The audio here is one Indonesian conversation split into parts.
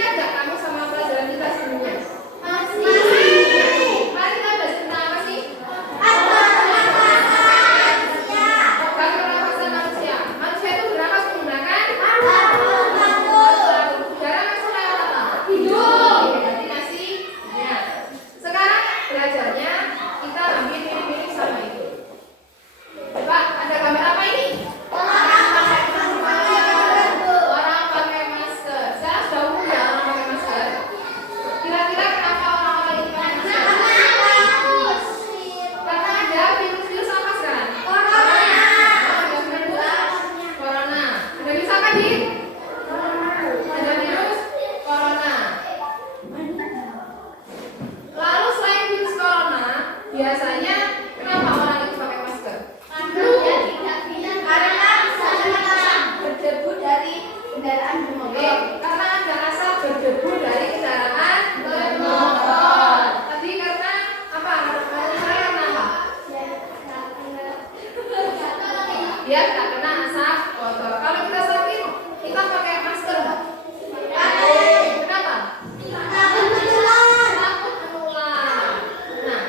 ingat gak kamu sama pelajaran kita sebelumnya? Masih. Mari kita bahas tentang apa sih? Organ pernapasan manusia. Manusia itu bernapas menggunakan udara masuk lewat apa? Hidung. Berarti masih ingat. Sekarang belajarnya kita ambil mirip-mirip sama itu. Pak, ada gambar apa ini? Orang pakai masker. Saya sudah umum ya orang pakai masker. Kira-kira kenapa orang-orang ini pakai masker? Karena ada virus-virus apa sekarang? Corona. Ada virus apa, Di? Ada virus corona. Lalu selain virus corona, biasanya kenapa orang itu pakai masker? Berdebu dari kendaraan bermotor. Karena ada asap berdebu dari kendaraan bermotor. Tadi karena apa? Karena apa? Biar tidak kena asap kotor. Kalau kita sakit, kita pakai masker nggak? Kenapa? Takut menular. Nah,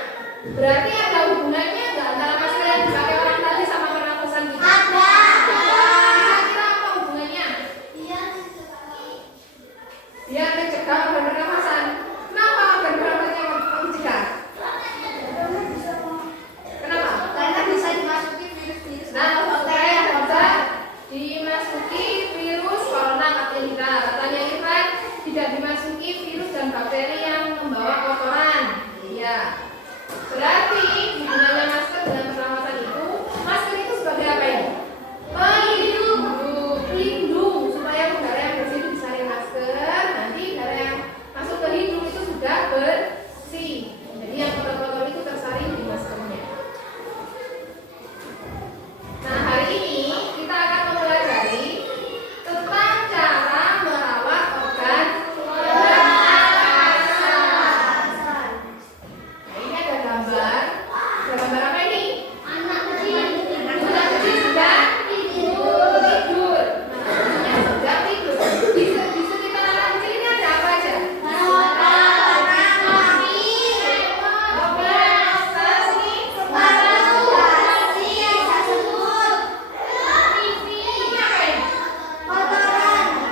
berarti ada hubungannya nggak antara masker yang dipakai orang tadi sama pernapasan kita? Kira-kira apa hubungannya? Dia mencegah organ pernapasan. Kenapa organ pernapasan yang mencegah? Kenapa? Karena bisa dimasuki virus-virus. Nah, saya bisa dimasuki virus corona katanya kita. Katanya Irfan tidak dimasuki virus dan bakteri yang membawa kotoran. Iya. Berarti gunanya masker dengan pernapasan itu, masker itu sebagai apa ini? Pelindung supaya udara yang bersih itu bisa dari masker. Nanti udara yang masuk ke hidung itu sudah bersih. Jadi yang kotor-kotor itu tersaring di maskernya. Nah, hari ini kita akan mempelajari tentang cara merawat organ pernapasan. Nah, ini ada gambar. Ada gambar apa ini? Anak kecil. Anak kecil sedang tidur. Maksudnya sedang tidur. Di sekitar anak kecil ini ada apa aja?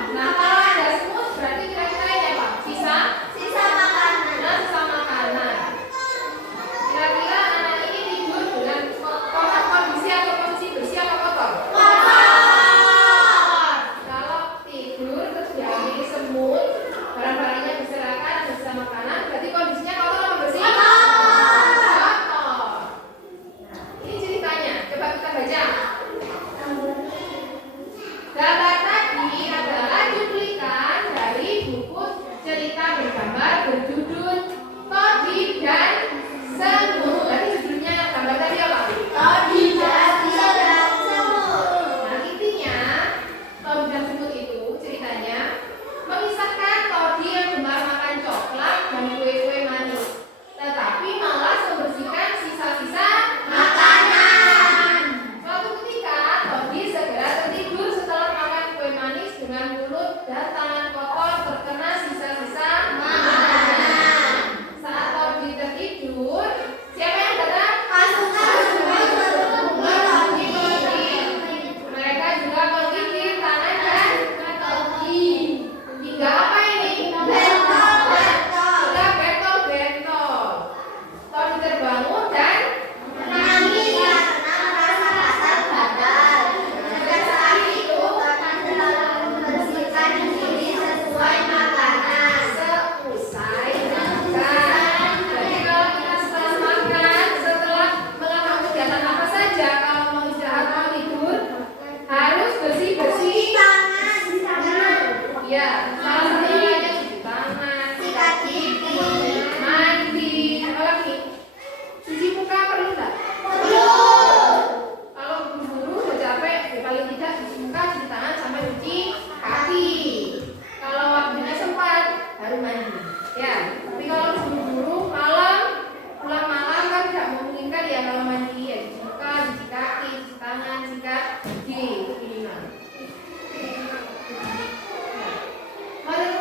Nah, kalau ada semut berarti kira-kira ini apa? Sisa makanan. Kira-kira anak ini tidur dengan kondisi atau posisi bersih atau kotor? Kalau tidur terus diambil semut, barang-barangnya berserakan, bersisa makanan, berarti kondisinya kotor atau bersih? Kotor. Nah, ini ceritanya. Coba kita baca. Gambar tadi adalah cuplikan dari buku cerita bergambar berjudul Todi dan Semut. Berarti judulnya gambar tadi apa? Nah, intinya Todi dan Semut itu ceritanya mengisahkan Todi yang gemar makan coklat dan kue-kue manis, tetapi malas membersihkan sisa-sisa makanan. Suatu ketika Todi segera tertidur setelah makan kue manis dengan mulut dan tangan kotor terkena sisa-sisa makanan. Saat Todi tertidur, siapa yang datang? Mereka juga menggigit tangan dan kaki. Hingga apa ini? Hingga bentol-bentol. Todi terbangun dan seusai makan. Jadi kalau kita setelah makan, setelah melakukan kegiatan apa saja, kalau mau istirahat mau tidur, harus bersih-bersih. Ya, salah satunya cuci tangan, mandi, apa lagi? Cuci muka perlu nggak? Kalau buru-buru udah capek, ya paling tidak cuci muka, cuci tangan, sampai cuci kaki. Kalau waktunya sempat, baru mandi. Ya, tapi kalau buru-buru malam, pulang malam kan tidak memungkinkan ya kalau mandi ya cuci muka, cuci kaki, cuci tangan, sikat gigi itu minimal. Menurut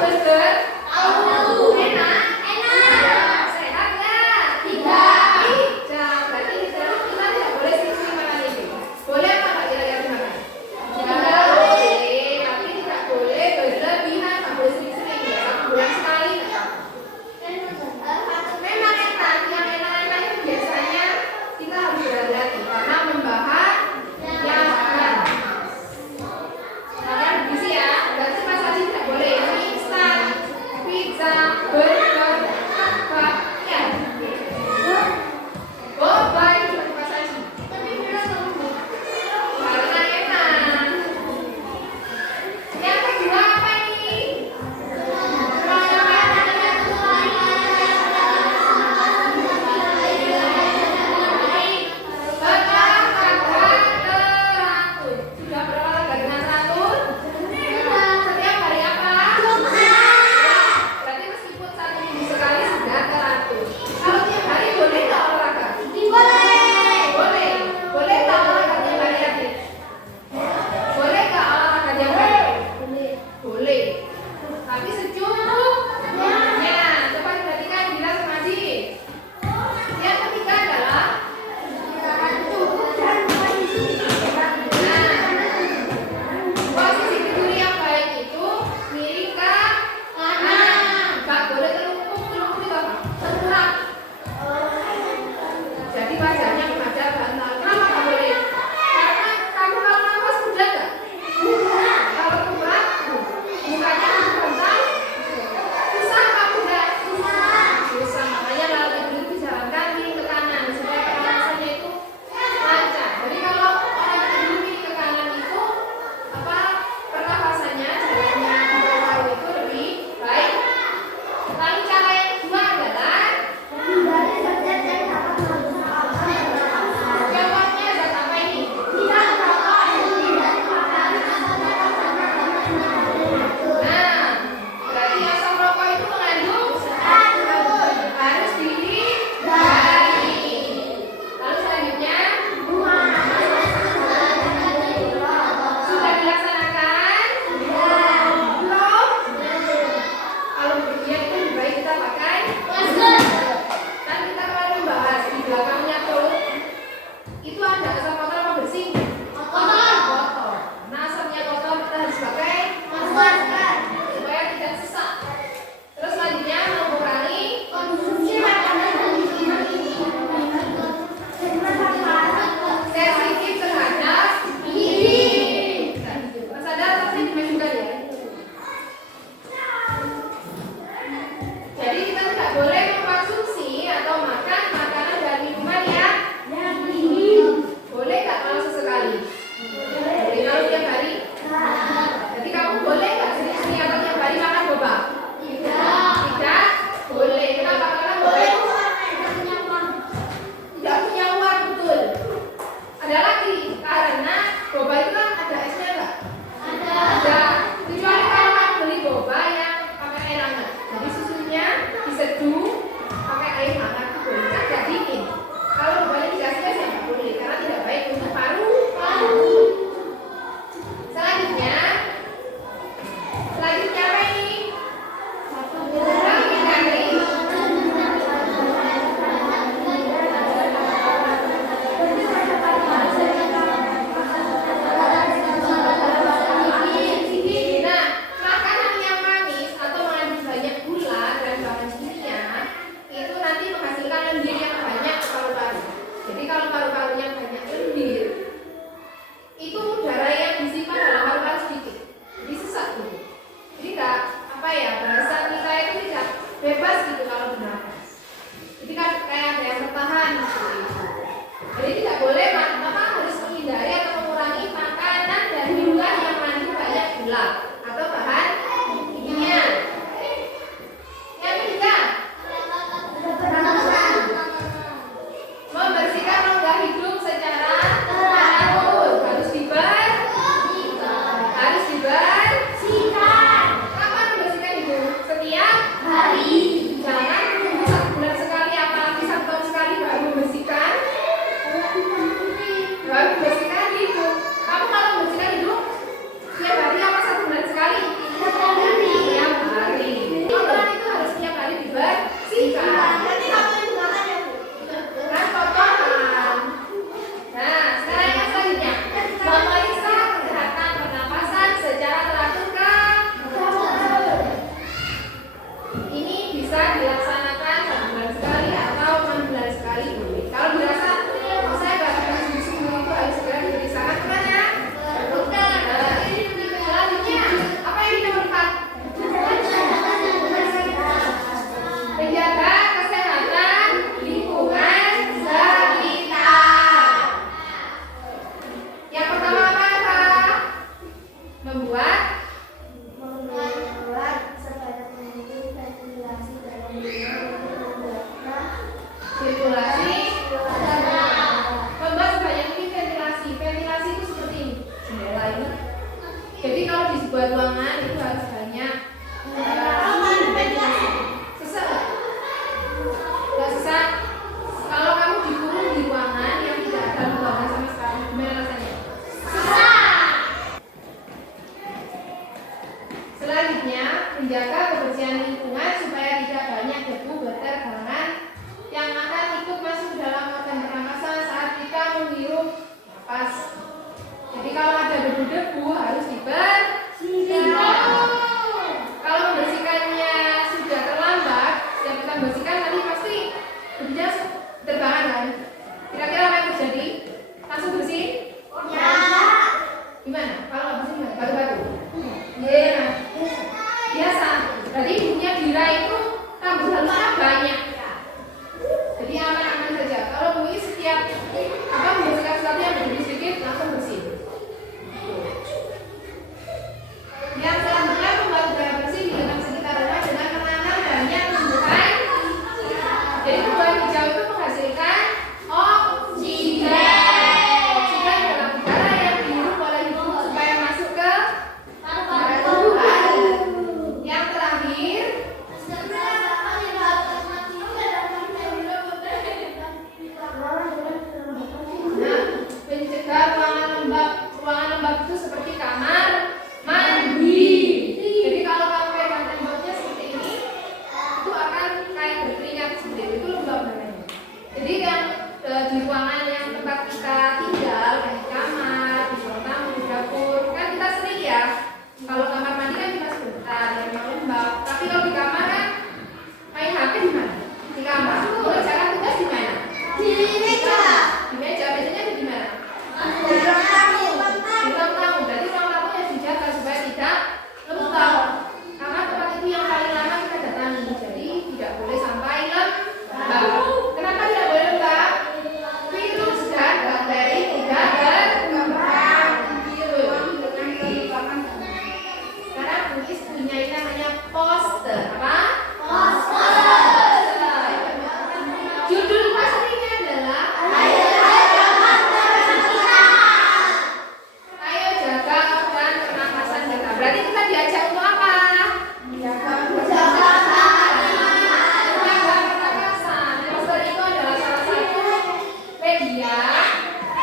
burger? Tahu. Enak? Enak. Sehat nggak? Tidak. Tidak. Berarti kita tidak boleh sering-sering makan itu. Boleh apa nggak kira-kira dimakan? Tidak. Boleh, tapi tidak boleh berlebihan. Nggak boleh sering-sering ya. 1 bulan sekali nggak apa-apa. Memang enak. Yang enak-enak itu biasanya kita harus berhati-hati karena membahas yang makan. Kalian berisi ya. Berarti Mas Haji tidak boleh mie instan, pizza, burger, bakyan. Boba itu berarti Mas Haji. Karena enak. Yang kedua apa ini? Berolahraga teratur. Sudah berolahraga dengan teratur? Setiap hari apa? Berarti meskipun 1 minggu sekali sudah teratur. Kalau tiap hari boleh nggak olahraga? Boleh. Boleh nggak olahraga tiap hari Adik? Boleh nggak olahraga tiap hari? Boleh. Tapi secukupnya. Coba perhatikan bila sengaja. Yang ketiga adalah posisi tidur yang baik itu miring ke kanan. Nggak boleh telungkup itu apa? Tengkurap. Jadi wajahnya menghadap bantal. Kenapa nggak boleh? Karena kamu kalau nafas mudah nggak? Kalau tengkurap, mukanya bantal. Susah apa mudah? Susah. Makanya kalau tidur itu disarankan miring ke kanan supaya pernafasannya itu lancar. Jadi kalau orang tidur miring ke kanan itu apa pernafasannya jalannya paru-paru itu lebih baik. Lalu cara yang kedua adalah jawabnya zat apa ini? Nah, berarti asam rokok itu mengandung harus dihindari. Lalu selanjutnya sudah dilaksanakan? Belum? Kalau bepergian itu lebih baik kita pakai masker. Kan kita kemarin membahas di belakangnya tuh itu ada asam kotor apa bersih? Kotor. Nah, asamnya kotor kita harus pakai masker supaya tidak sesak. Terus selanjutnya mengurangi sensitif terhadap gizi. Mas ada pasti dimasukkan ya. Jadi kita tidak boleh mengkonsumsi atau makan makanan dan minuman yang dingin. Boleh nggak kalau sesekali? Boleh kalau tiap hari? Jadi kamu boleh nggak sering-sering atau tiap hari makan boba? Tidak boleh. Kenapa? Karena boba itu tidak punya uang, betul. Ada lagi karena boba itu kan ada esnya nggak? Ada. Kecuali kalau kamu beli boba yang pakai air hangat. Jadi susunya bisa kebersihan lingkungan supaya tidak banyak debu berterbangan yang akan ikut masuk ke dalam organ pernapasan saat kita menghirup napas. Jadi kalau ada debu-debu harus dibersihkan. Kalau membersihkannya sudah terlambat, yang kita bersihkan nanti pasti debunya terbangan kan? Kira-kira apa yang terjadi? Langsung bersih? Ya. Gimana? Kalau nggak bersih gimana? Batu-batu? Iya. Biasa. Berarti ibunya Dira itu rambut halusnya banyak. Jadi aman-aman saja. Kalau Bui setiap membersihkan sesuatu yang berdiri sedikit langsung bersih. Yang selanjutnya membuat udara bersih di lingkungan sekitar rumah dengan menanam banyak tumbuhan. Jadi tumbuhan hijau itu menghasilkan oksigen. Oksigen dalam udara yang dihirup oleh hidung supaya masuk ke tubuh. Yang terakhir, mencegah ruangan lembab itu seperti kamar mandi. Jadi kalau kamu pegang temboknya seperti ini, itu akan kayak berkeringat seperti itu lembab namanya. Jadi yang di ruangan yang tempat kita tinggal, kayak di kamar, di ruang tamu, di dapur, kan kita sering ya. Kalau kamar mandi kan cuma sebentar, yang lembab. Tapi kalau di kamar kan main HP di mana? Di kamar. Mengerjakan tugas di mana? Di meja. Di meja. Mejanya di mana? Di ruang tamu. Di ruang tamu. Berarti ruang tamu yang dijaga supaya tidak lembab. Karena tempat itu yang paling lama kita datangi, jadi tidak boleh sampai lembab. Kenapa tidak boleh lembab? Virus dan bakteri tidak berkembang. Sekarang Bugis punya ini namanya poster. Apa? Judul posternya adalah Ayo jaga organ pernapasan kita. Berarti kita diajak untuk apa? Menjaga pernapasan. Poster itu adalah salah satu media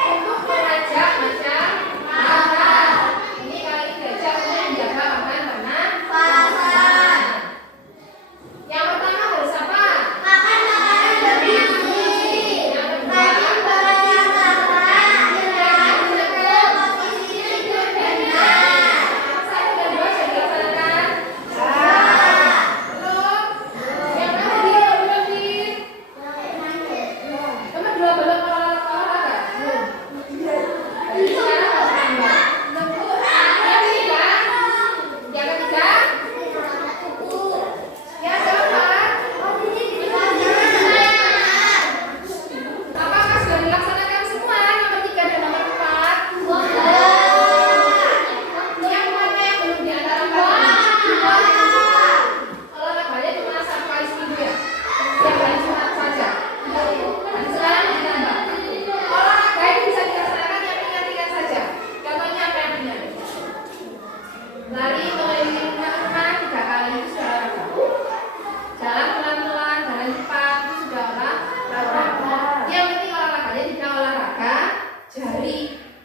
untuk mengajak masyarakat. Ini kali ini diajak untuk menjaga organ pernapasan. Yang pertama harus apa? Makan makanan bergizi. Yang kedua, Banyak banyak makan. Dengan posisi tidur benar. satu dan dua sudah dilaksanakan. Belum? Yang mana belum di? Nomor dua belum olahraga. Belum. Sekarang harus tambah. Yang ketiga, yang keempat, apakah sudah dilaksanakan semua? Nomor 3 dan nomor 4. Yang mana yang belum di antara olahraganya cuma 1 kali seminggu ya? Setiap hari Jumat saja. Dan sekarang ditambah. Olahraga ini bisa dilaksanakan yang ringan-ringan saja. Contohnya apa yang ringan? Lari mengelilingi rumah 3 kali itu sudah olahraga. Jalan pelan-pelan, jalan cepat itu sudah olahraga. Yang penting olahraganya tidak olahraga jari,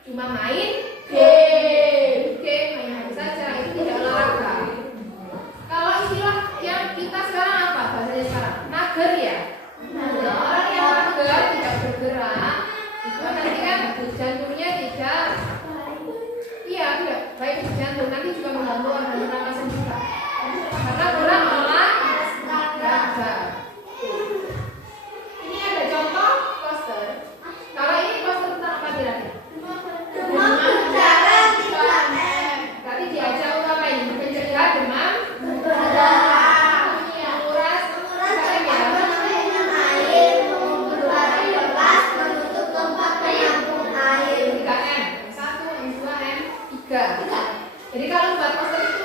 cuma main game main HP saja, itu tidak olahraga. Kalau istilah yang kita sekarang apa bahasanya sekarang? Mager ya. Orang yang mager tidak bergerak itu nanti kan jantungnya tidak tidak baik untuk jantung, nanti juga mengganggu organ pernapasan juga. Karena kurang olahraga. Ini ada contoh poster. Kalau ini poster tentang apa kira-kira? Tadi diajak untuk apa ini? Mencegah demam menguras KM ya. 3M. 1, M2, M3. Jadi kalau buat poster itu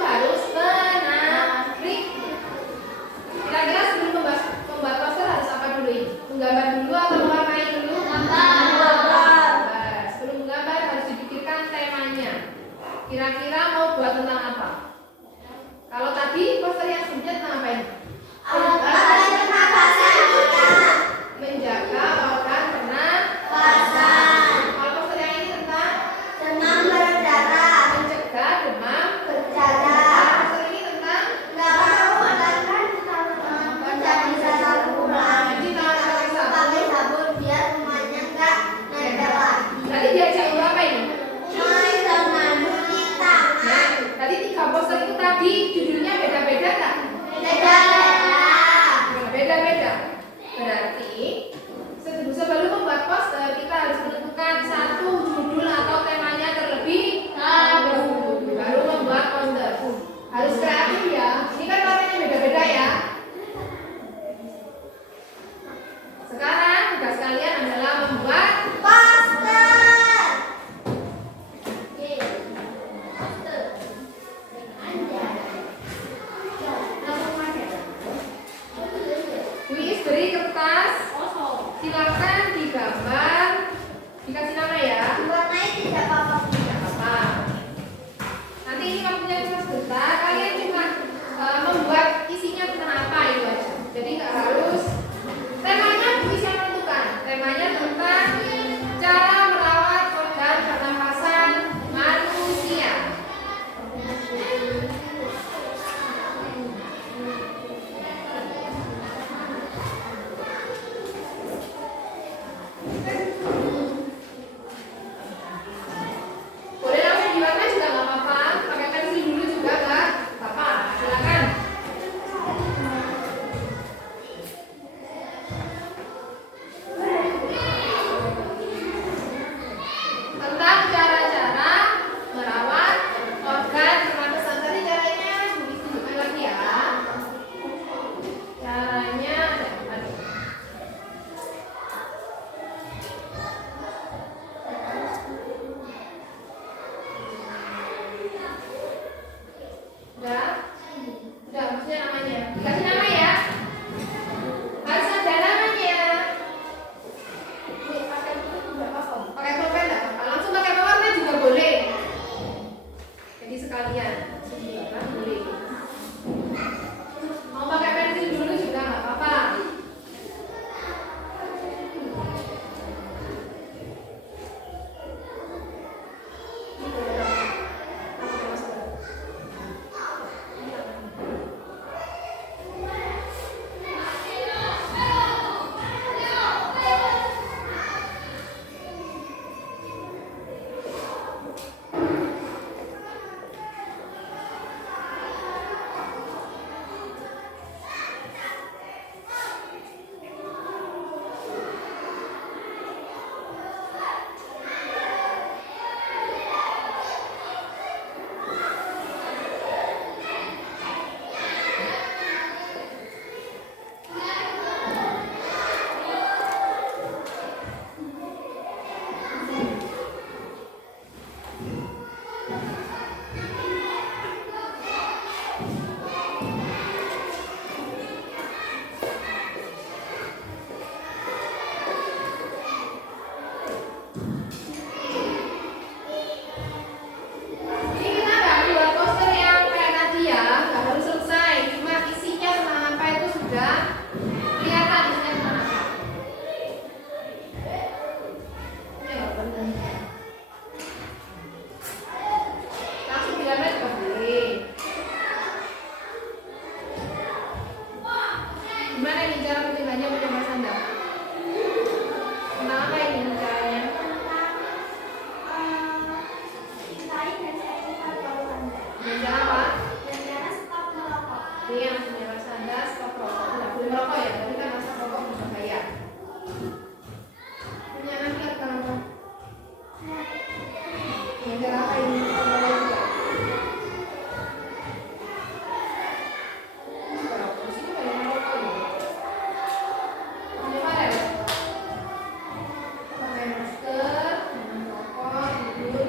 Silakan digambar, dikasih nama ya. Diwarnai tidak apa-apa. Tidak apa-apa. Nanti ini waktunya cuma sebentar. Kalian cuma membuat isinya tentang apa itu aja. Jadi nggak harus. Temanya bisa yang menentukan. Temanya tentang cara merawat organ pernapasan manusia. Boleh langsung diwarna juga nggak apa-apa. Pakai pensil dulu juga nggak apa-apa. Silakan. Tentang cara-cara merawat organ pernapasan. Tadi caranya ditunjukkan lagi ya. Caranya ada. Udah? Udah, maksudnya namanya. Dikasih nama ya. Harus ada namanya. Nih, pakai itu enggak apa-apa. Pakai pulpen enggak apa-apa. Langsung pakai pewarna juga boleh. Jadi sekalian. Juga boleh. Mau pakai pensil dulu juga enggak apa-apa. Ini boleh. Pakai masker. Ini kita nggak buat poster yang kayak tadi ya, nggak harus selesai. Cuma isinya tentang apa itu sudah kelihatan isinya tentang apa. Ini nggak benar. Langsung digambar juga boleh. Gimana nih cara penjelasannya punya Mas Anda? Tentang apa ini caranya? Cintai dan sayangkan kalau Anda. Dengan cara apa? Dan jangan stop merokok. Ini yang punya Mas Anda stop rokok. Tidak boleh merokok ya, tapi kan asap rokok berbahaya. Punya nanti akan apa? Dengan cara apa ini? Di sini banyak merokok ya. Ini apa ya? Pakai masker, jangan merokok, tidur.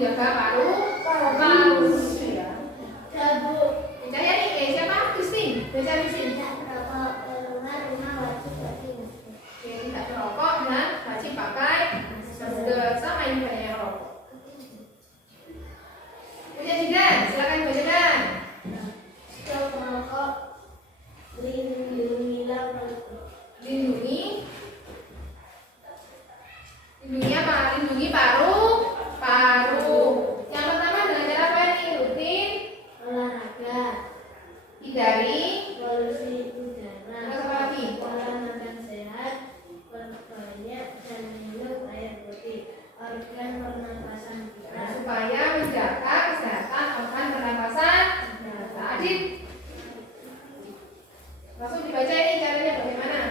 menjaga paru. Ya. Gabung. Saya nih, siapa? Christine. Baca Christine. Tidak merokok keluar rumah wajib pakai masker. Oke, tidak merokok dan wajib pakai masker. Sama ini banyak rokok. Punya Jidan, silakan baca Dan. Stop merokok. Lindungilah perut. Lindungi apa? Lindungi paru. Yang pertama dengan cara apa nih? Rutin Olahraga. hindari. Polusi udara. Terus apa lagi? Pola makan sehat. Perbanyak dan minum air putih. Organ pernapasan kita. Nah, supaya menjaga kesehatan organ pernapasan. Nah, Adit, langsung dibaca ini caranya bagaimana?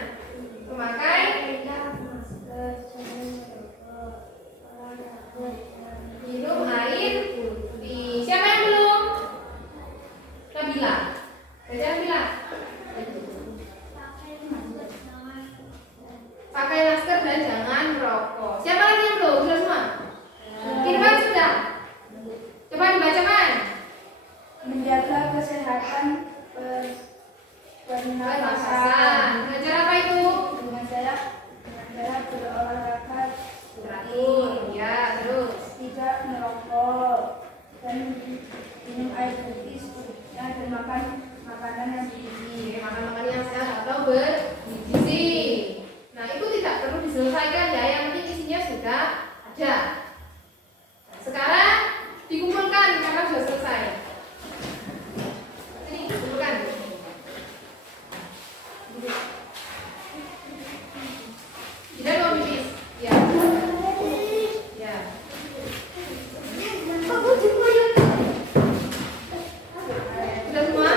Memakai Masker, jangan merokok. Olahraga. minum air putih. Siapa yang belum? Nabila. Baca Nabila. Pakai masker dan jangan merokok. Siapa lagi yang belum? Sudah semua? Kirwan sudah? Coba dibacakan. Menjaga kesehatan pernapasan. Dengan cara apa itu? Dengan cara berolahraga Terakhir, ya, terus. tidak merokok dan minum air putih secukupnya dan makan makanan yang bergizi. Makan makanan yang sehat atau bergizi. Nah, itu tidak perlu diselesaikan ya, yang penting isinya sudah ada. Nah, sekarang dikumpulkan karena sudah selesai. Ini dikumpulkan. Tidak mau pipis. Ya. Ya. Sudah semua?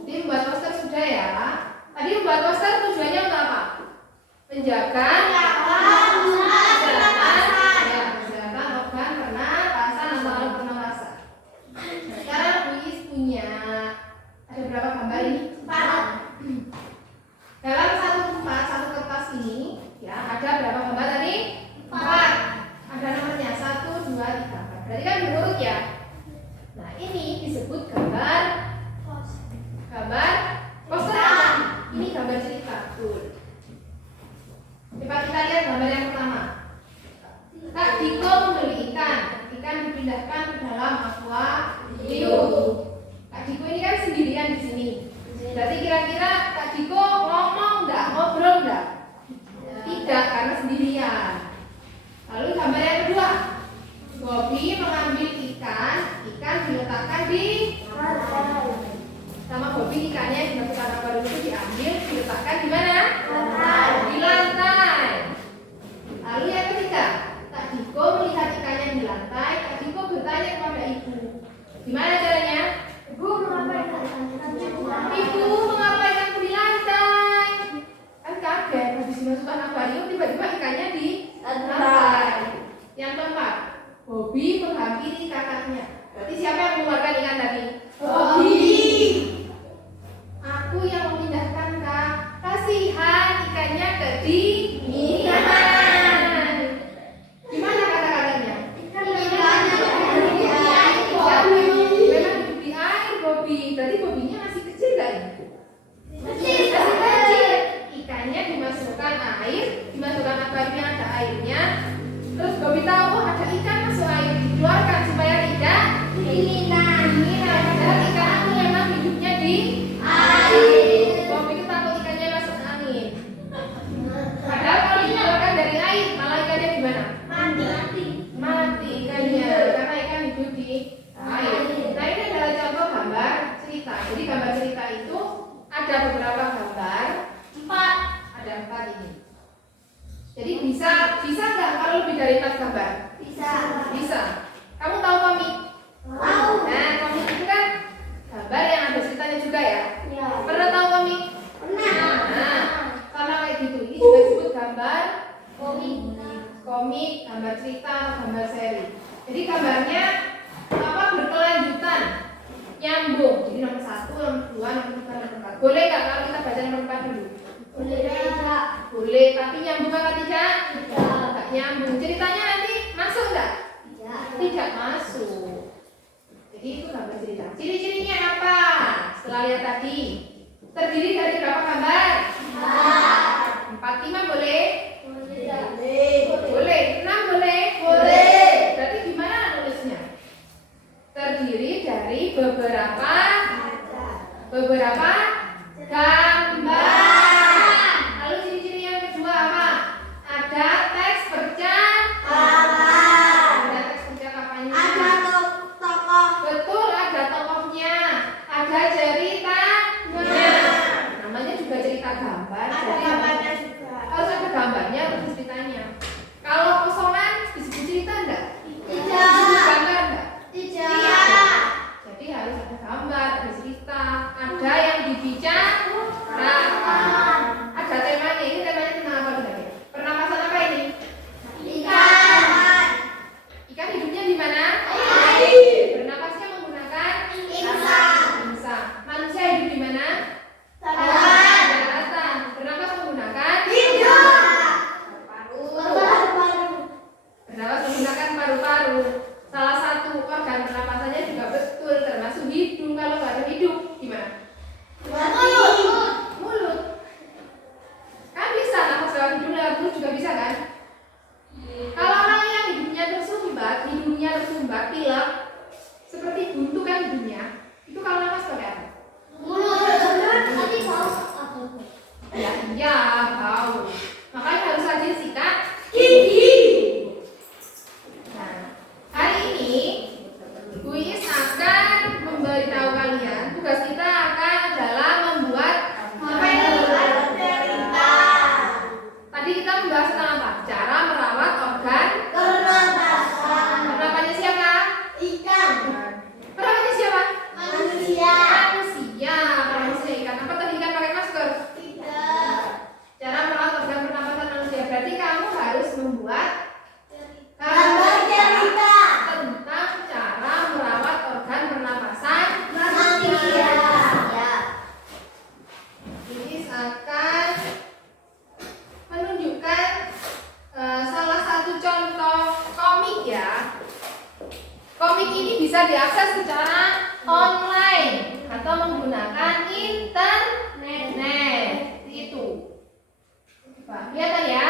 Jadi membuat poster sudah ya. Tadi membuat poster tujuannya untuk apa? Menjaga kesehatan organ pernapasan atau alat pernapasan. Sekarang Luis punya ada berapa gambar ini? 4. Dalam satu kertas ini ya ada berapa gambar tadi? 4. Ada nomornya 1, 2, 3. Berarti kan berurut ya. Nah, ini disebut gambar poster apa? Ini gambar cerita. Betul. Coba kita lihat gambar yang pertama. Kak Diko membeli ikan. Ikan dipindahkan ke dalam akuarium. Kak Diko ini kan sendirian di sini. Berarti kira-kira Kak Diko ngomong enggak? Ngobrol enggak? Tidak, karena sendirian. Lalu gambar yang kedua. Bobby mengambil ikan diletakkan di sama Bobby ikannya dimasukkan akuarium itu diambil, diletakkan di mana? Di lantai. Lalu yang ketiga, Kak Diko melihat ikannya di lantai. Kak Diko bertanya kepada ibu, gimana caranya? Ibu, mengapa ikanku di lantai? Kan kaget, habis dimasukkan akuarium tiba-tiba ikannya di lantai. Yang keempat, Bobby menghampiri kakaknya. Berarti siapa yang mengeluarkan ikan tadi? Bobby. Aku yang memindahkan Kak. Kasihan ikannya kedinginan. Gimana kata-katanya? Memang hidup di air, Bobby. Berarti Bobbynya masih kecil kan? Masih kecil. Ikannya dimasukkan air, dimasukkan akuarium yang ada airnya. Terus Bobby tahu ada ikan masuk air, dikeluarkan supaya tidak kedinginan. Padahal ikan itu memang hidupnya di air. Bobby itu takut ikannya masuk angin. Padahal kalau dikeluarkan dari air, malah ikannya gimana? Mati ikannya, karena ikan hidup di air. Nah, ini adalah contoh gambar cerita. Jadi gambar cerita itu ada beberapa gambar, 4. Ada 4 ini. Jadi bisa nggak kalau lebih dari 4 gambar? Bisa. Kamu tahu komik? Tahu. Nah, komik itu kan gambar yang ada ceritanya juga ya. Pernah tahu komik? gambar cerita atau gambar seri. Jadi gambarnya apa berkelanjutan, nyambung. Jadi nomor 1, nomor 2, nomor 3, nomor 4. Boleh nggak kalau kita baca nomor 4 dulu? Boleh tidak? Boleh, tapi nyambung apa tidak? Tidak. Nggak nyambung. Ceritanya nanti masuk nggak? Tidak. Tidak masuk. Jadi itu gambar cerita. Ciri-cirinya apa? Setelah lihat tadi, terdiri dari berapa gambar? 4, 5 boleh? Boleh. 6 boleh? Berarti gimana nulisnya? Terdiri dari beberapa gambar. Lalu ciri-ciri yang kedua apa? Ada teks percakapan. Ada teks percakapannya. Betul, ada tokohnya. Ada ceritanya. Namanya juga cerita gambar. Jadi harus ada gambarnya, terus ceritanya. Kalau kosongan disebut cerita enggak? Disebut gambar enggak? Jadi harus ada gambar, ada cerita, ada yang dibicarakan, ada temanya. Ini temanya tentang apa kira-kira? Pernapasan apa ini? Ikan hidupnya di mana? Bernapasnya menggunakan insang. Manusia hidup di mana? Daratan. Bernapas menggunakan paru-paru. Bernapas menggunakan paru-paru. Salah satu organ pernapasannya juga betul termasuk hidung. Kalau nggak ada hidung gimana? Mulut. Kan bisa nafas lewat hidung, lewat mulut juga bisa kan? Kalau orang yang hidungnya tersumbat, pilek, seperti buntu kan hidungnya, itu kalau nafas pakai apa? Ya iya, bau. Makanya harus rajin sikat gigi. Nah, hari ini Bu Is akan memberitahu kalian tugas kita adalah membuat apa ini? Tadi kita membahas tentang apa? Cara merawat organ pernapasannya siapa? Perawatnya siapa? Manusia. Ikan apa tadi? Ikan pakai masker? Cara merawat organ pernapasan manusia. Berarti kamu harus membuat gambar cerita tentang cara merawat organ pernapasan manusia. Ini akan menunjukkan salah satu contoh komik ya. Komik ini bisa diakses secara online atau menggunakan internet. Itu. Coba lihat ya.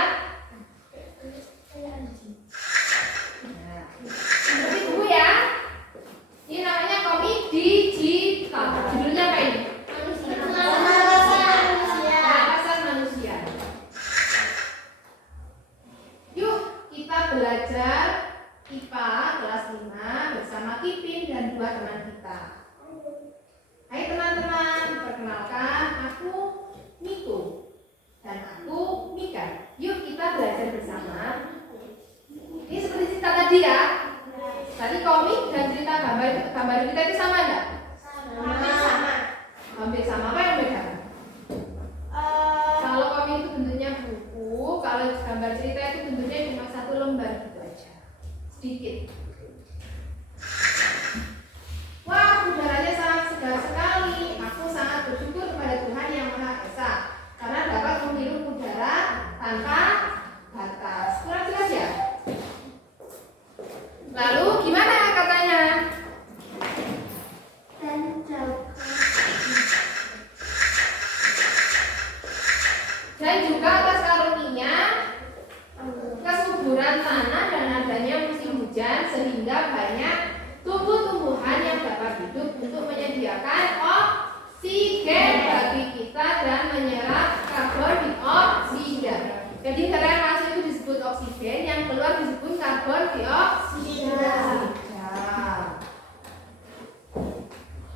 Nah, seperti buku ya. Ini namanya komik digital. Judulnya apa ini? Pernapasan manusia. Yuk kita belajar IPA kelas 5 bersama Kipin dan 2 teman kita. Hai teman-teman, perkenalkan aku Miko dan aku Mika. Yuk kita belajar bersama. Ini seperti cerita tadi ya. Tadi komik dan cerita gambar kita itu sama enggak? Hampir sama. Apa yang beda? Kalau komik itu bentuknya buku, kalau gambar cerita itu bentuknya cuma satu lembar gitu aja. Sedikit. Wah, udaranya sangat segar sekali. Aku sangat bersyukur kepada Tuhan Yang Maha Esa karena dapat menghirup udara tanpa batas. Kurang jelas ya? Lalu gimana katanya? Dan juga atas karunia kesuburan tanah dan adanya musim hujan sehingga banyak tumbuh-tumbuhan yang dapat hidup untuk menyediakan oksigen bagi kita dan menyerap karbon dioksida. Jadi karena masuk itu disebut oksigen, yang keluar disebut karbon dioksida.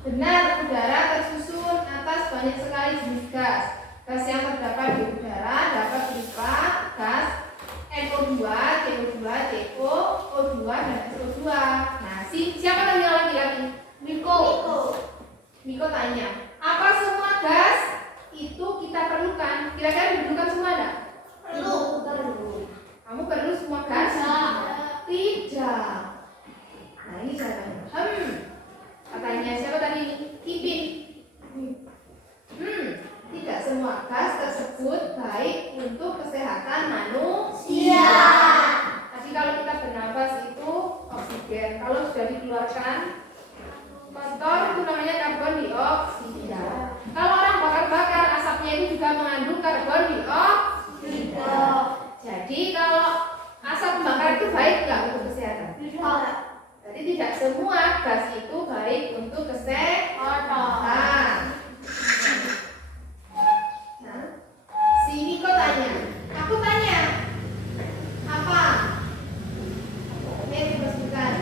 Benar, udara tersusun atas banyak sekali jenis gas. Gas yang terdapat di udara dapat berupa gas NO2, CO2, CO, O2, dan SO2. Nah, siapa tanya lagi? Miko tanya, apa semua gas itu kita perlukan? Kira-kira diperlukan semua enggak? Perlu. Kamu perlu semua gas? tersebut baik untuk kesehatan manusia. Tadi kalau kita bernapas itu oksigen, kalau sudah dikeluarkan kotor itu namanya karbon dioksida. Kalau orang bakar-bakar asapnya itu juga mengandung karbon dioksida. Jadi kalau asap membakar itu baik nggak untuk kesehatan? Jadi tidak semua gas itu baik untuk kesehatan. Nah, si Niko tanya, aku tanya, apa? Oke, sebutkan.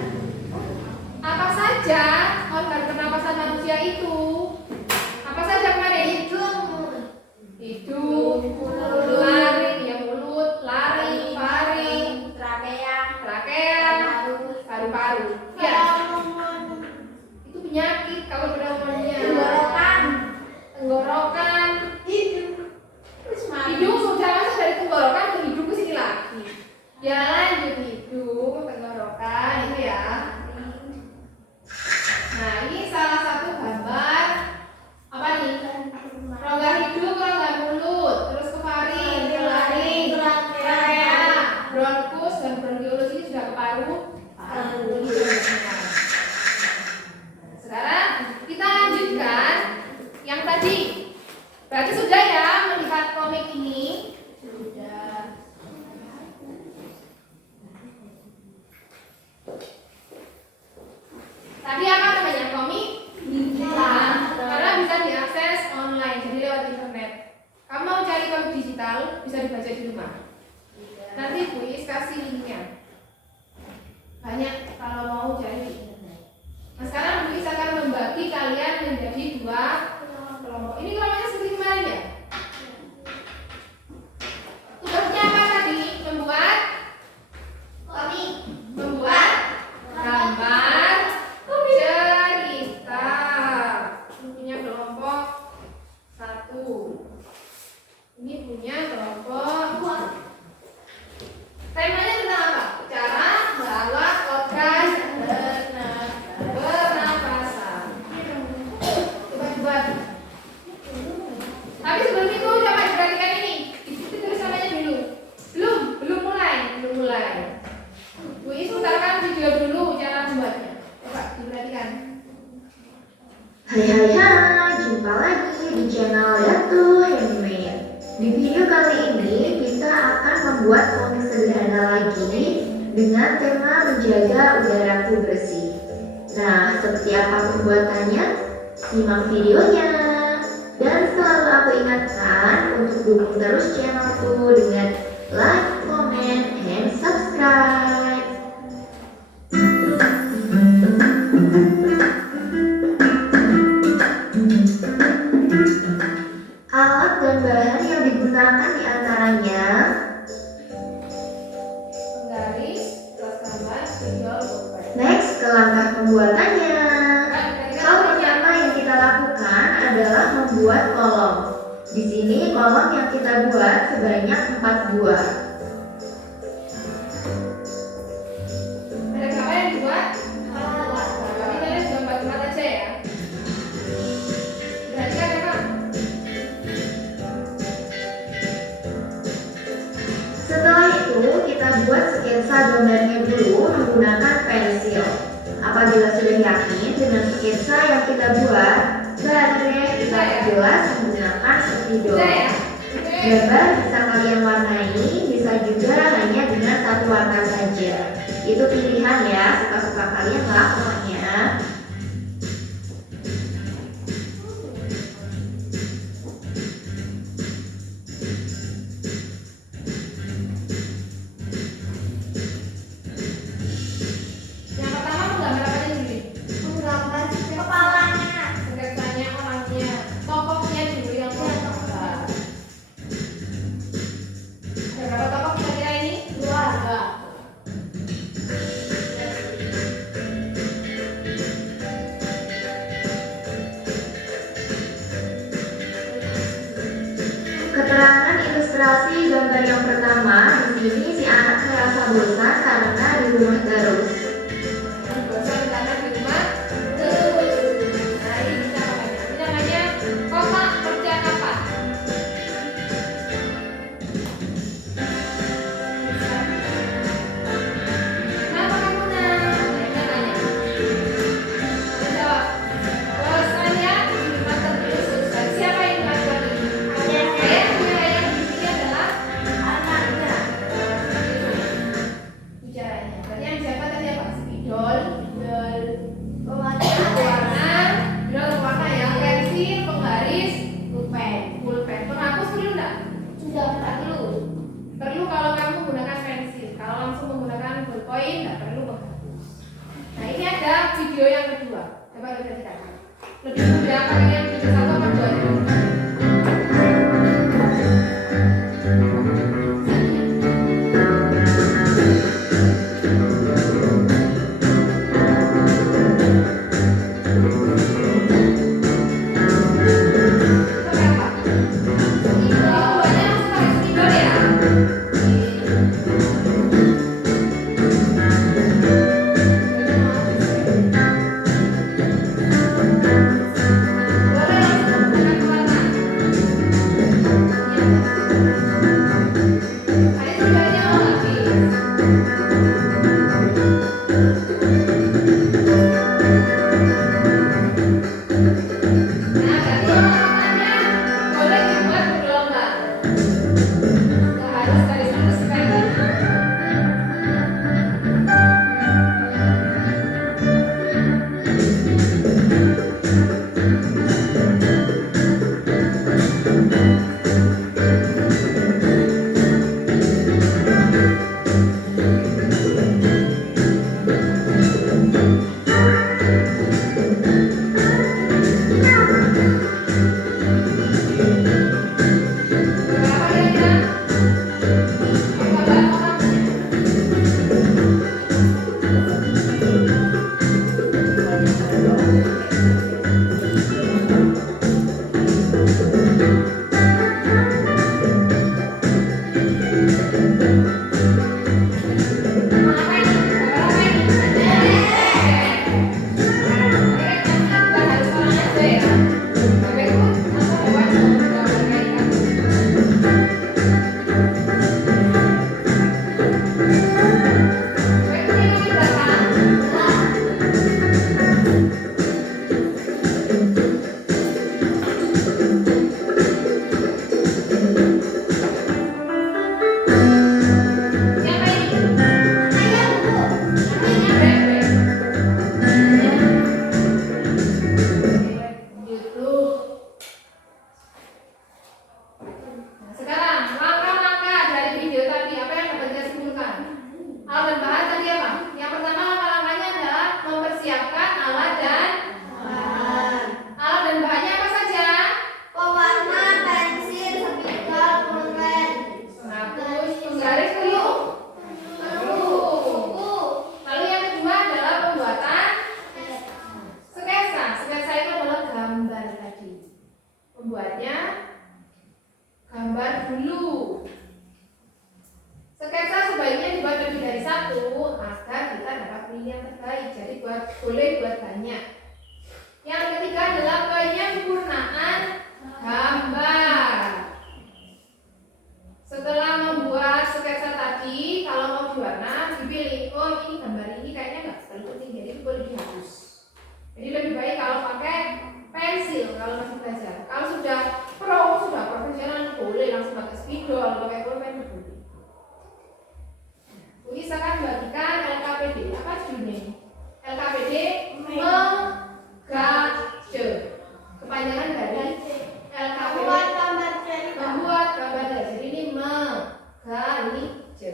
Apa saja organ pernapasan manusia itu? Apa saja kemarin? Hidung, laring, ya mulut, laring, faring, trakea, paru-paru. Ya. Itu penyakit kalau namanya tenggorokan. Hidung sudah masuk dari tenggorokan ke hidung ke sini lagi. Ya lanjut hidung, tenggorokan itu ya. Nah ini salah satu gambar apa nih? Rongga hidung, rongga mulut, terus ke faring, ke laring, trakea, bronkus dan bronkiolus ini sudah ke paru. Sekarang kita lanjutkan yang tadi. Berarti sudah ya melihat komik ini? Sudah. Tadi apa namanya komik? Karena bisa diakses online, jadi lewat internet. Kamu mau cari komik digital, bisa dibaca di rumah. Nanti Bu Is kasih linknya. Banyak kalau mau cari di internet. Nah sekarang Bu Is akan membagi kalian menjadi dua kelompok. Ini kelompoknya seperti kemarin ya? Tugasnya apa tadi? Membuat gambar cerita. Punya kelompok 1. Ini punya kelompok 2. Temanya tentang apa? Cara merawat organ pernapasan. Coba. Tapi sebelum itu coba diperhatikan ini. Di situ tulisannya dulu. Belum mulai. Bu Is putarkan video dulu cara membuatnya. Coba diperhatikan. Hai, jumpa lagi di channel Datu Handmade. Di video kali ini kita akan membuat komik sederhana lagi dengan tema menjaga udaraku bersih. Nah, seperti apa pembuatannya? Simak videonya. Dan selalu aku ingatkan untuk dukung terus channelku dengan like, comment, and subscribe. Alat dan bahan yang digunakan diantaranya Penggaris, kelas gambar, pinjol, bolpen. next ke langkah pembuatannya. Hal pertama yang kita lakukan adalah membuat kolom. Di sini kolom yang kita buat sebanyak 4 buah. Ada berapa yang dibuat? Tapi kalian cuma 4 aja ya. Perhatikan ya Kak. Setelah itu kita buat sketsa gambarnya dulu menggunakan pensil. Apabila sudah yakin dengan sketsa yang kita buat, baru deh kita perjelas menggunakan spidol. Sudah ya? Gambar bisa kalian warnai, bisa juga hanya dengan satu warna saja. Itu pilihan ya, suka-suka kalian lah pokoknya. Yang pertama menggambar apa aja dulu? Kepalanya. Sketsanya orangnya, tokohnya dulu yang mau gambar. Ada berapa tokoh kira-kira ini? 2. Keterangan ilustrasi gambar yang pertama, di sini si anak merasa bosan karena di rumah terus. Bosan karena di rumah terus. Nah ini bisa apa? Ini namanya kotak percakapan. dulu. Sketsa sebaiknya dibuat lebih dari satu agar kita dapat pilih yang terbaik. Jadi boleh buat banyak. Yang ketiga adalah penyempurnaan gambar. Setelah membuat sketsa tadi, kalau mau diwarna, dipilih, oh ini gambar ini kayaknya nggak terlalu penting, jadi boleh dihapus. Jadi lebih baik kalau pakai pensil kalau masih belajar. Kalau sudah profesional boleh langsung pakai spidol, pakai pulpen boleh. Kuis akan bagikan LKPD. Apa judulnya? LKPD Menggaje. Kepanjangan dari LKPD membuat gambar dari. Jadi ini Menggaje.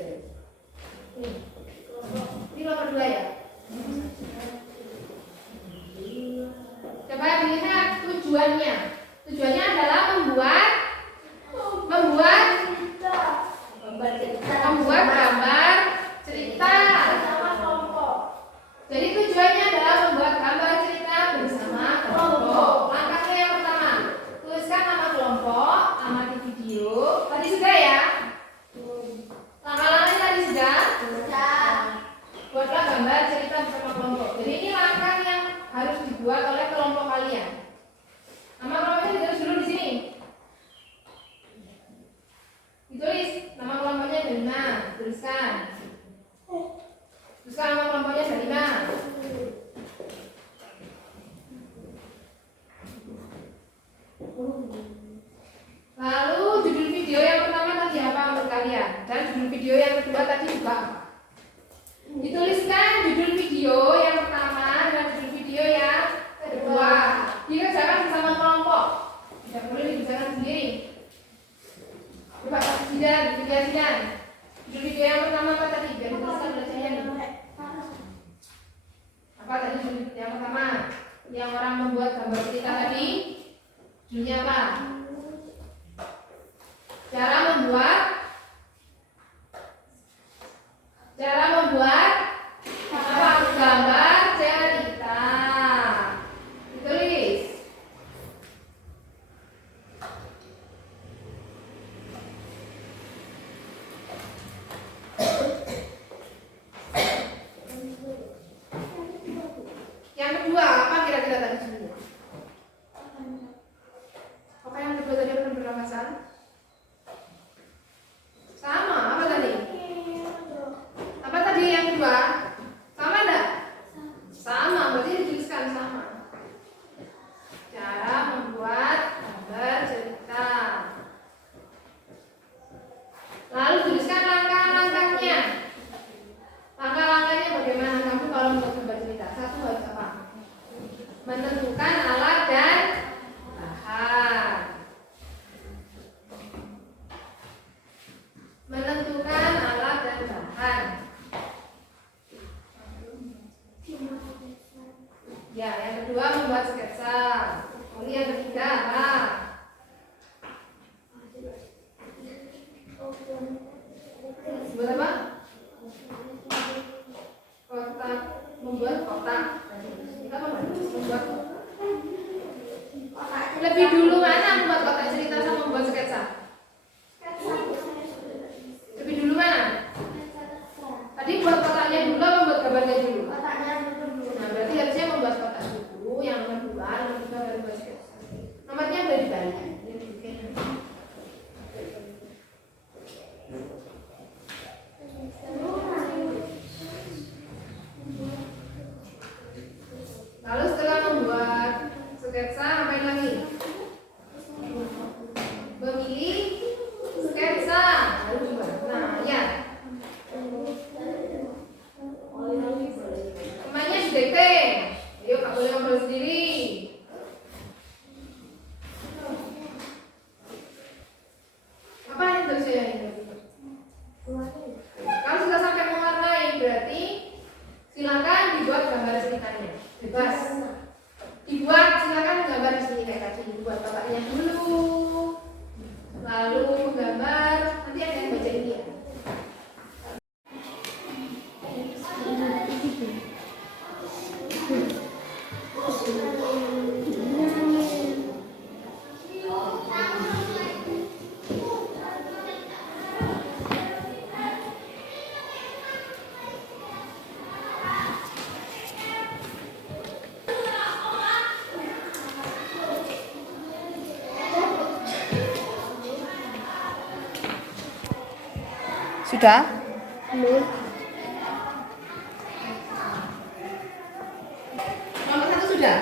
Ini nomor 2 ya. Coba dilihat tujuannya. Tujuannya adalah membuat gambar cerita. Jadi tujuannya adalah membuat gambar cerita bersama kelompok. Langkahnya yang pertama, tuliskan nama kelompok, amati video. Tadi sudah ya? Langkah-langkahnya tadi sudah? Buatlah gambar cerita bersama kelompok. Jadi ini langkah yang harus dibuat oleh kelompok kalian. Nama kelompoknya ditulis dulu di sini. Ditulis nama kelompoknya ada 5. Tuliskan. Tuliskan nama kelompoknya ada 5. Lalu judul video yang pertama tadi apa menurut kalian? Dan judul video yang kedua tadi juga apa? Dituliskan judul video yang pertama dan judul video yang kedua. Dikerjakan bersama kelompok. Tidak boleh dikerjakan sendiri. Coba Zidan. Judul video yang pertama apa tadi? Biar dituliskan belajarnya. Apa tadi judul yang pertama? Yang orang membuat gambar cerita tadi. Judulnya apa? Cara membuat apa? Gambar cerita. Ditulis. Yang kedua, apa kira-kira tadi judulnya? Apa yang kedua tadi pernah bernafasan? Sama, apa tadi? Apa tadi yang kedua? Sama enggak? Sama, berarti dituliskan sama. Cara membuat gambar cerita. Lalu tuliskan langkah-langkahnya. Langkah-langkahnya bagaimana kamu kalau membuat gambar cerita? Satu harus apa? Menentukan alat dan bahan. Menentukan alat dan bahan. Ya, yang kedua membuat sketsa. Ini yang ketiga apa? Buat apa? Kotak. Membuat kotak. Kita membuat kotak. Lebih dulu mana membuat kotak cerita sama membuat sketsa? Lebih dulu mana? Tadi buat kotaknya dulu atau membuat gambarnya dulu? Nah, berarti harusnya membuat kotak dulu, yang nomor 2, nomor 3 baru buat sketsa. Nomornya udah dibalik. Lalu setelah membuat sketsa, ngapain lagi? Sudah? Belum. Kelompok 1 sudah?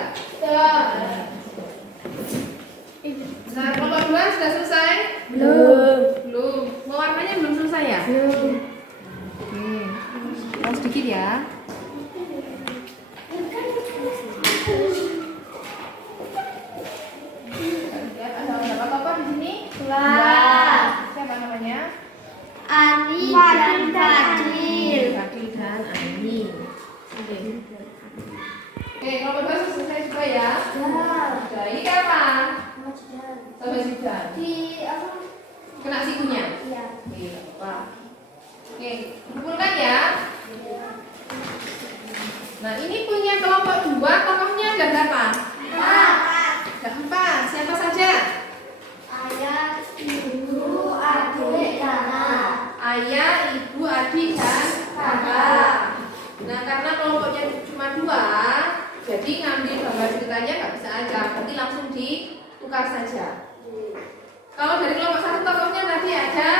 Nah, kelompok 2 sudah selesai? Belum. Belum. Mewarnanya belum selesai ya? Belum. Oke. Mau sedikit ya. Lihat ada berapa tokoh di sini? Wah. Siapa namanya? Ani dan Fadil. Fadil dan Ani. Oke. Oke, kelompok 2 selesai juga ya? Sudah. Ini kapan? Sampai sudah. Di apa? Kena sikunya? Iya. Oke, nggak apa-apa. Oke, kumpulkan ya. Nah, ini punya kelompok 2, tokohnya ada berapa? Ada 4. Siapa saja? Ayah, ibu, adik, kakak. Ayah, ibu, adik, dan kakak. Nah, karena kelompoknya cuma 2, jadi ngambil gambar ceritanya nggak bisa aja. Berarti langsung ditukar saja. Kalau dari kelompok 1 tokohnya tadi ada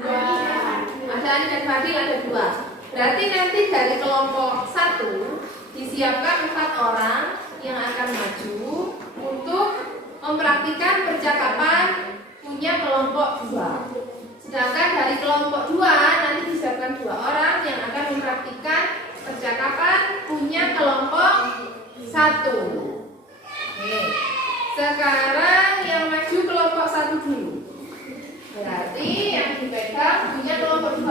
2. Ada Ani dan Fadil, ada 2. Berarti nanti dari kelompok 1 disiapkan 4 orang yang akan maju untuk mempraktikkan percakapan punya kelompok 2. Sedangkan dari kelompok 2 nanti disiapkan 2 orang yang akan mempraktikkan percakapan punya kelompok 1. Oke. Sekarang yang maju kelompok 1 dulu. Berarti yang dipegang punya kelompok 2.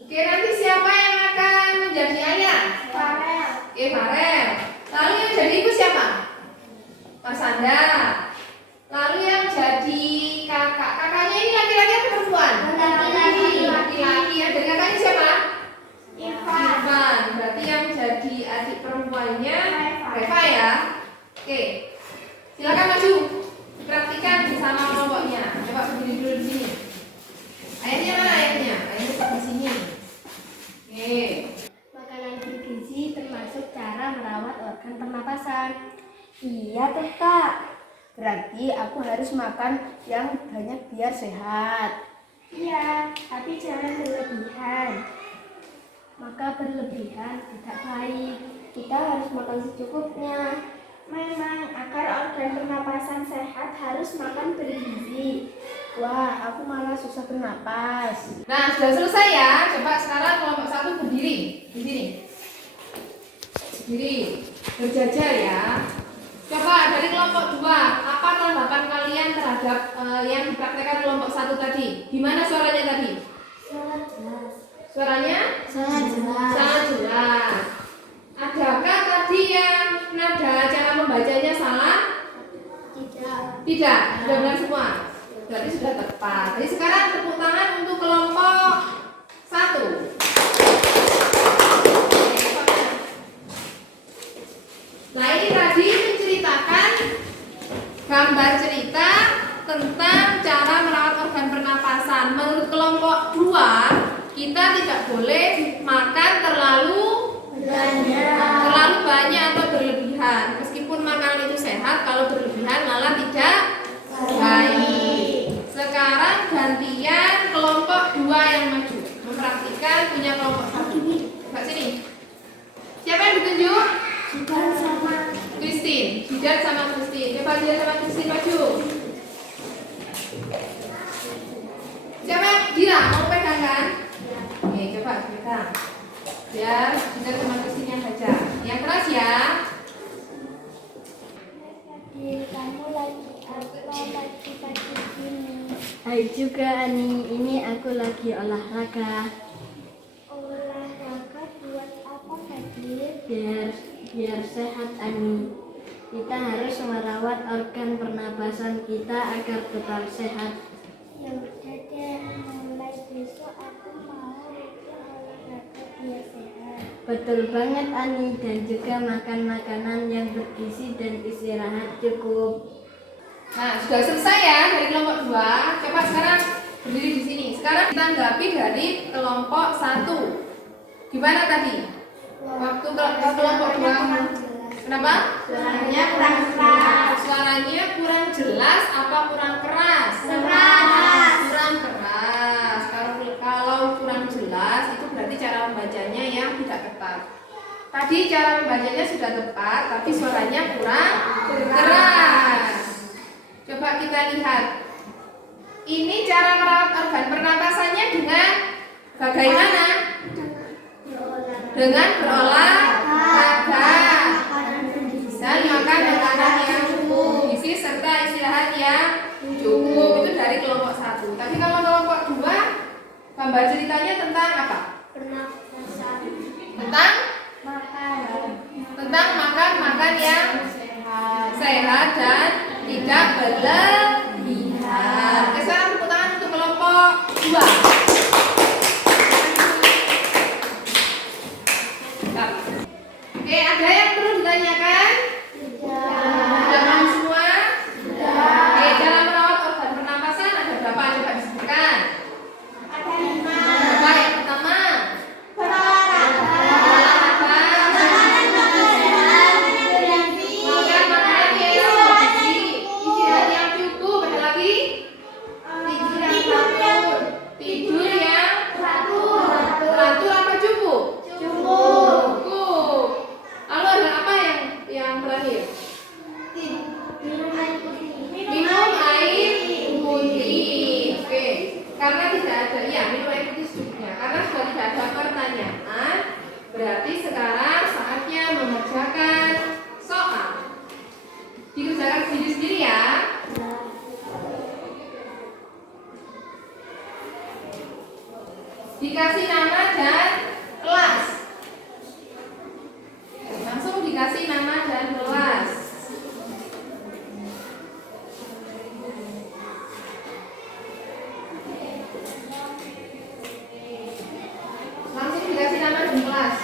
Oke, nanti siapa yang akan menjadi ayah? Farel. Oke, Farel. Lalu yang jadi ibu siapa? Mas Anda. Lalu yang jadi kakak. Kakaknya ini laki-laki atau perempuan? Laki-laki. Laki-laki. Yang jadi kakaknya siapa? Irfan. Irfan. Berarti yang jadi adik perempuannya Reva ya. Oke. Silakan maju. Dipraktikkan bersama kelompoknya. Coba berdiri dulu di sini. Ayahnya mana ayahnya? Ayahnya di sini. Oke. Makanan bergizi termasuk cara merawat organ pernapasan. Iya tuh kak. Berarti aku harus makan yang banyak biar sehat. Iya, tapi jangan berlebihan. Maka berlebihan tidak baik. Kita harus makan secukupnya. Memang agar organ pernapasan sehat harus makan bergizi. Wah, aku malah susah bernapas. Nah, sudah selesai ya. Coba sekarang kelompok 1 berdiri di sini. Berdiri, berjajar ya. Coba dari kelompok 2, apa tanggapan kalian terhadap yang dipraktekkan kelompok 1 tadi? Gimana suaranya tadi? Sangat jelas. Suaranya? Sangat jelas. Sangat jelas. Adakah tadi yang nada cara membacanya salah? Tidak. Tidak, sudah benar semua. Berarti sudah tepat. Jadi sekarang tepuk tangan untuk kelompok 1. Nah, ini tadi menceritakan gambar cerita tentang cara merawat organ pernapasan. Menurut kelompok 2, kita tidak boleh makan terlalu banyak atau berlebihan. Meskipun makanan itu sehat, kalau berlebihan malah tidak baik. Sekarang gantian kelompok 2 yang maju mempraktikkan punya kelompok 1. Mbak sini. Siapa yang ditunjuk? Bukan sama. Christine. Jidat sama Christine. Coba Jidat sama Christine maju. Siapa yang Dira mau pegang kan? Oke, coba pegang. Biar Jidat sama Christine yang baca. Yang keras ya. Kamu lagi pagi ini. Hai juga Ani, ini aku lagi olahraga. Olahraga buat apa Fadil? Biar sehat Ani. Kita harus merawat organ pernapasan kita agar tetap sehat. Ya udah deh, mulai besok aku mau olahraga biar sehat. Betul banget Ani, dan juga makan makanan yang bergizi dan istirahat cukup. Nah, sudah selesai ya dari kelompok 2. Coba sekarang berdiri di sini. Sekarang kita tanggapi dari kelompok 1. Gimana tadi? Waktu kelompok 2. Kenapa? Suaranya kurang keras. Suaranya kurang jelas apa kurang keras? Keras. Kurang keras. Kalau tepat. Tadi cara membacanya sudah tepat, tapi suaranya kurang keras. Coba kita lihat. Ini cara merawat organ pernapasannya dengan bagaimana? Dengan berolahraga. Dan makan makanan yang cukup, gizi serta istirahat yang cukup. Itu dari kelompok 1. Tapi kalau kelompok 2, gambar ceritanya tentang apa? Tentang makan yang sehat dan tidak berlebihan. Sekarang tepuk tangan untuk kelompok 2. Oke, ada yang perlu ditanyakan? Sudah paham semua? Oke, cara merawat organ pernapasan ada berapa? Coba disebutkan. Coba yang pertama. Karena tidak ada, ya minum air putih secukupnya. Karena sudah tidak ada pertanyaan, berarti sekarang saatnya mengerjakan soal. Dikerjakan sendiri-sendiri ya. Dikasih nama dan kelas. Langsung dikasih nama dan kelas. Langsung dikasih nama dan kelas.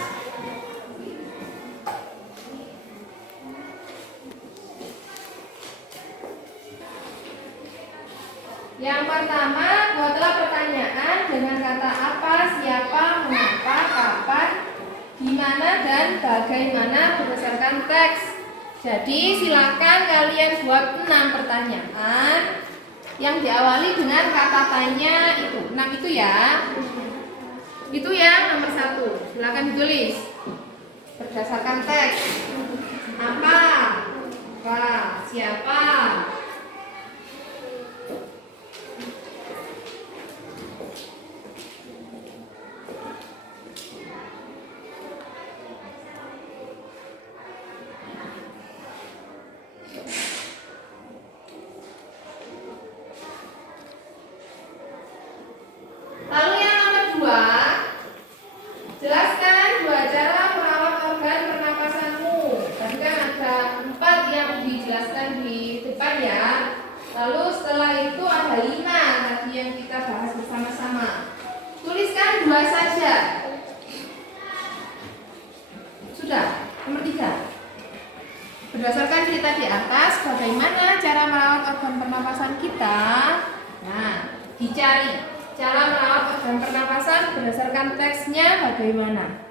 Yang pertama, buatlah pertanyaan dengan kata apa, siapa, mengapa, kapan, di mana, dan bagaimana berdasarkan teks. Jadi silakan kalian buat 6 pertanyaan yang diawali dengan kata tanya itu. 6 itu ya. Itu yang nomor 1. Silakan ditulis berdasarkan teks. Apa, siapa. Lalu yang nomor 2, jelaskan 2 cara merawat organ pernapasanmu. Tadi kan ada 4 yang dijelaskan di depan ya. Lalu setelah itu ada 5 tadi yang kita bahas bersama-sama. Tuliskan 2 saja. Sudah, nomor 3. Berdasarkan cerita di atas, bagaimana cara merawat organ pernapasan kita? Nah, dicari cara merawat organ pernapasan berdasarkan teksnya bagaimana.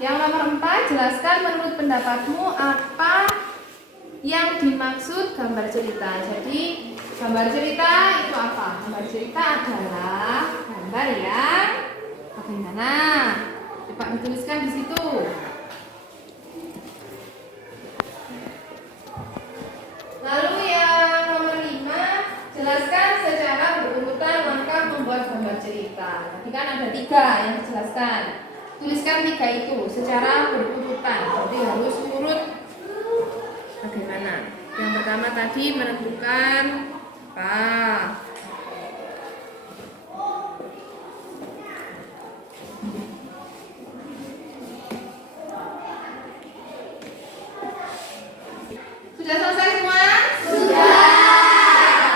Yang nomor 4, jelaskan menurut pendapatmu apa yang dimaksud gambar cerita. Jadi gambar cerita itu apa? Gambar cerita adalah gambar yang bagaimana? Coba dituliskan di situ. Lalu yang nomor 5, jelaskan secara berurutan langkah membuat gambar cerita. Tadi kan ada 3 yang dijelaskan. Tuliskan 3 itu secara berurutan, jadi harus urut bagaimana. Yang pertama tadi menentukan apa. Sudah selesai semua? Sudah.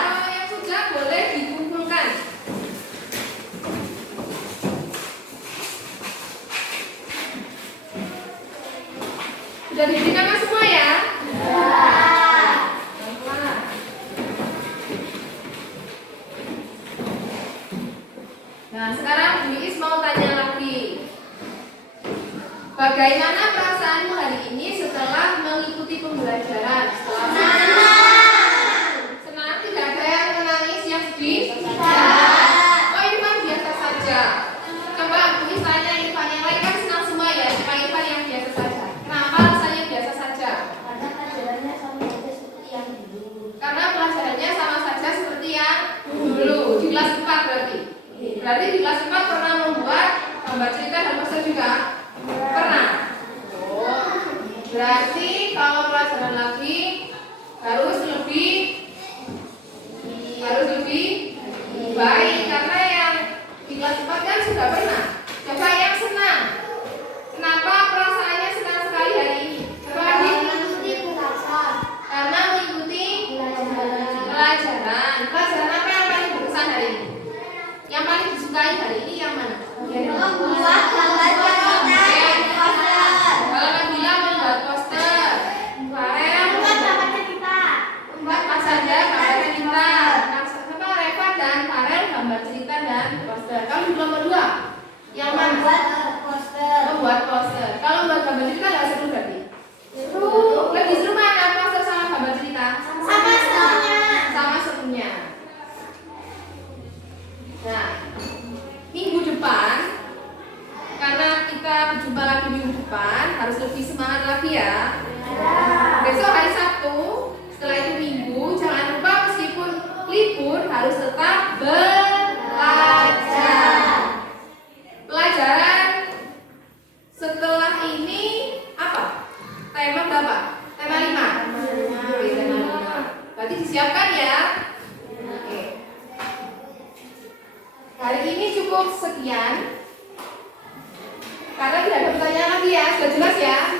Kalau yang sudah boleh dikumpulkan. Sudah diberikan semua ya? Nah, sekarang Bu Iis mau tanya lagi. Bagaimana perasaanmu hari ini setelah mengikuti pembelajaran? Senang? Tidak ada yang menangis, yang sedih? Oh, Irfan biasa saja. Coba Bu Iis tanya Irfan yang lain kan senang semua ya, cuma Irfan yang biasa saja. Kenapa rasanya biasa saja? Karena pelajarannya sama saja seperti yang dulu. Karena pelajarannya sama saja seperti yang dulu. Di kelas 4 berarti. Berarti di kelas 4 pernah membuat gambar cerita dan poster juga? Pernah. Oh, berarti kalau pelajaran lagi harus lebih baik karena yang di kelas 4 kan sudah pernah. Coba yang senang. Kenapa perasaannya senang sekali hari ini? Coba Adik. Karena mengikuti pelajaran. Pelajaran apa yang paling berkesan hari ini? Yang paling disukai hari ini yang mana? Kalau Nabila membuat poster, Farel membuat saja gambar cerita. Sama Reva dan Farel gambar cerita dan poster. Kamu di kelompok 2? Yang mana? Membuat poster. Kalau membuat gambar cerita nggak seru berarti? Lebih seru mana poster sama gambar cerita? Sama serunya. Nah, minggu depan karena kita berjumpa lagi minggu depan harus lebih semangat lagi ya. Besok hari Sabtu, setelah itu Minggu, jangan lupa meskipun libur harus tetap belajar. Pelajaran setelah ini apa? Tema berapa? Tema 5. Oke, tema 5. Berarti disiapkan ya. Oke. Hari ini cukup sekian. Karena tidak ada pertanyaan lagi ya, sudah jelas ya?